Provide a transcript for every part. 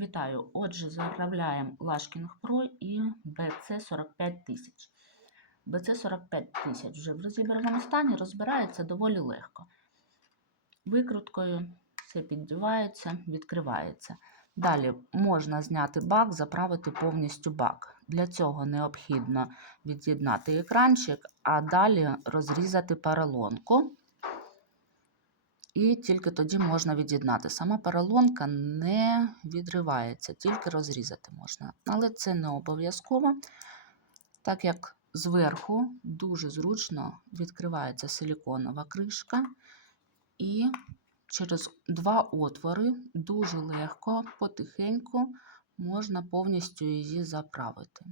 Вітаю! Отже, заправляємо Lashking Pro і BC 45 тисяч. BC 45 тисяч вже в розібраному стані розбирається доволі легко. Викруткою все піддівається, відкривається. Далі можна зняти бак, заправити повністю бак. Для цього необхідно від'єднати екранчик, а далі розрізати поролонку. І тільки тоді можна від'єднати. Сама поролонка не відривається, тільки розрізати можна. Але це не обов'язково, так як зверху дуже зручно відкривається силіконова кришка, і через два отвори дуже легко, потихеньку можна повністю її заправити.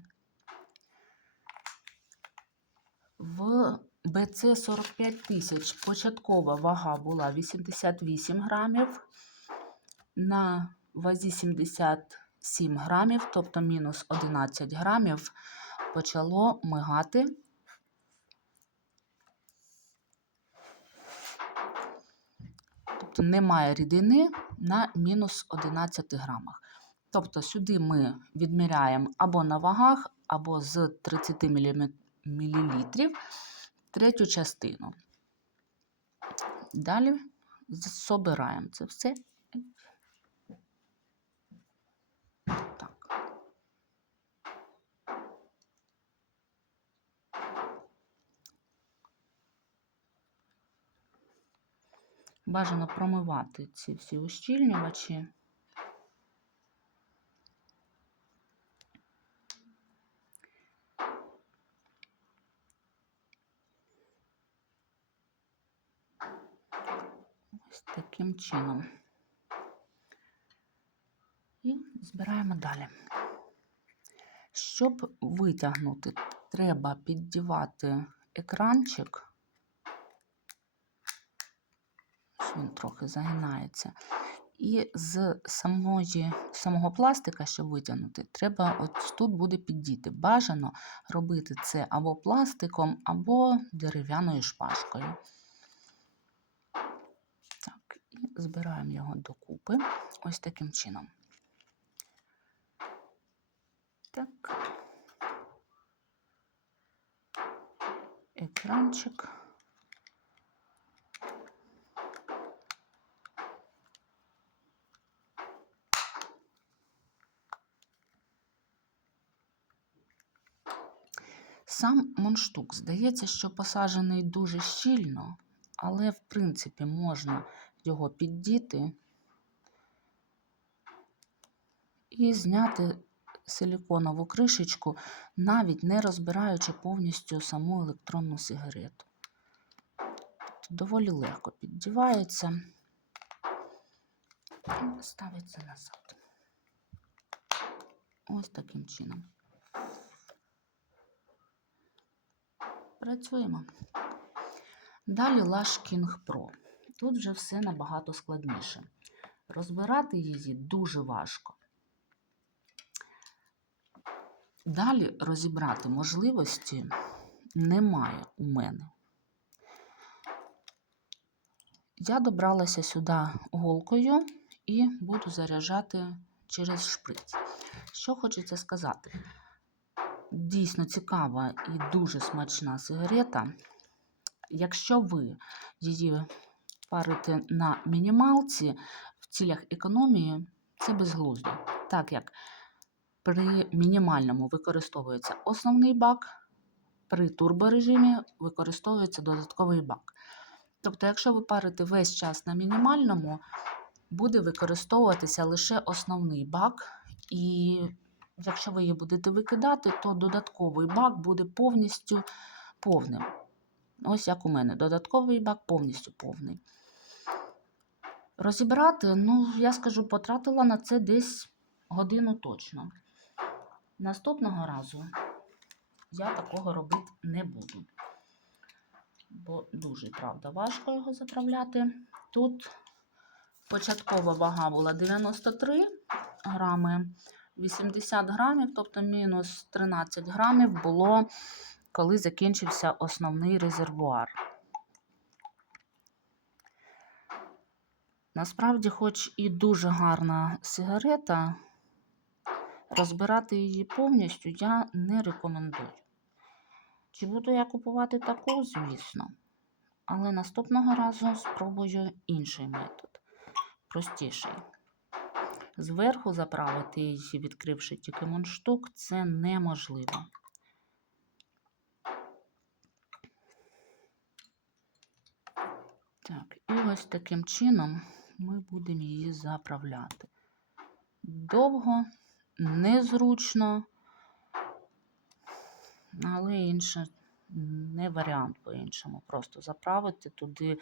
В БЦ 45 тисяч початкова вага була 88 грамів, на вазі 77 грамів, тобто мінус 11 грамів, почало мигати. Тобто немає рідини на мінус 11 грамах. Тобто сюди ми відміряємо або на вагах, або з 30 мл третю частину. Далі собираємо це все. Бажано промивати ці всі ущільнювачі. Ось таким чином. І збираємо далі. Щоб витягнути, треба піддівати екранчик. Ось Він трохи загинається. І з самої, самого пластика, щоб витягнути, треба ось тут буде піддіти. Бажано робити це або пластиком, або дерев'яною шпажкою. Збираємо його докупи ось таким чином. Так. Екранчик. Сам мундштук здається, що посаджений дуже щільно, але в принципі можна його піддіти і зняти силіконову кришечку, навіть не розбираючи повністю саму електронну сигарету. Доволі легко піддівається і ставиться назад. Ось таким чином. Працюємо. Далі Lush King Pro. Тут вже все набагато складніше. Розбирати її дуже важко. Далі розібрати можливості немає у мене. Я добралася сюди голкою і буду заряджати через шприц. Що хочеться сказати? Дійсно цікава і дуже смачна сигарета. Якщо ви її парите на мінімалці в цілях економії, це безглуздо. Так як при мінімальному використовується основний бак, при турборежимі використовується додатковий бак. Тобто, якщо ви парите весь час на мінімальному, буде використовуватися лише основний бак, і якщо ви її будете викидати, то додатковий бак буде повністю повним. Ось як у мене, додатковий бак повністю повний. Розібрати, ну, я скажу, потратила на це десь годину точно. Наступного разу я такого робити не буду. Бо дуже, правда, важко його заправляти. Тут початкова вага була 93 грами, 80 грамів, тобто мінус 13 грамів було, коли закінчився основний резервуар. Насправді, хоч і дуже гарна сигарета, розбирати її повністю я не рекомендую. Чи буду я купувати таку, звісно. Але наступного разу спробую інший метод, простіший. Зверху заправити її, відкривши тільки мундштук, це неможливо. Так, і ось таким чином ми будемо її заправляти. Довго, незручно, але інше не варіант по-іншому. Просто заправити туди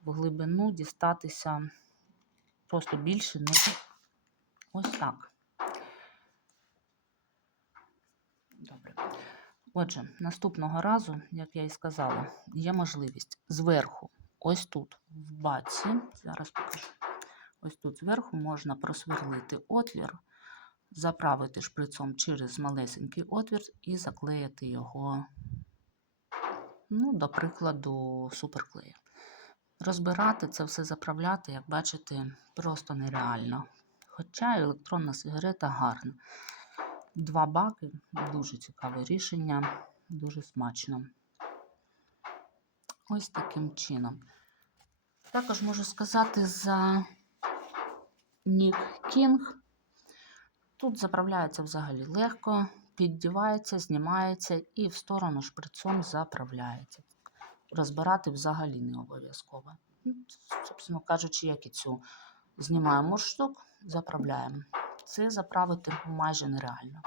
в глибину, дістатися просто більше не ось так. Добре. Отже, наступного разу, як я і сказала, є можливість зверху, ось тут, в баці, зараз покажу. Ось тут зверху можна просверлити отвір, заправити шприцом через малесенький отвір і заклеїти його, ну, до прикладу, суперклеєм. Розбирати це все заправляти, як бачите, просто нереально. Хоча електронна сигарета гарна. Два баки дуже цікаве рішення, дуже смачно. Ось таким чином. Також можу сказати за Нік Кінг. Тут заправляється взагалі легко, піддівається, знімається і в сторону шприцом заправляється. Розбирати взагалі не обов'язково. Ну, Собственно кажучи, як і цю знімаємо штук, заправляємо. Це заправити майже нереально.